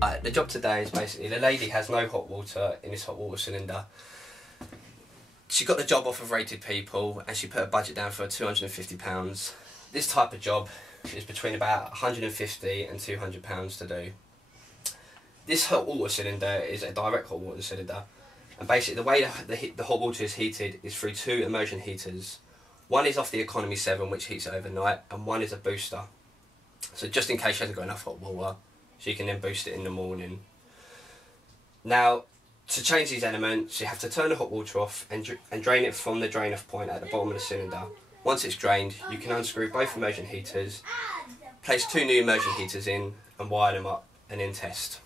The job today is basically the lady has no hot water in this hot water cylinder. She got the job off of Rated People and she put a budget down for £250. This type of job is between about £150 and £200 to do. This hot water cylinder is a direct hot water cylinder, and basically the way the hot water is heated is through two immersion heaters. One is off the Economy 7, which heats it overnight, and one is a booster. So just in case she hasn't got enough hot water, she can then boost it in the morning. Now, to change these elements, you have to turn the hot water off and drain it from the drain-off point at the bottom of the cylinder. Once it's drained, you can unscrew both immersion heaters, place two new immersion heaters in, and wire them up, and then test.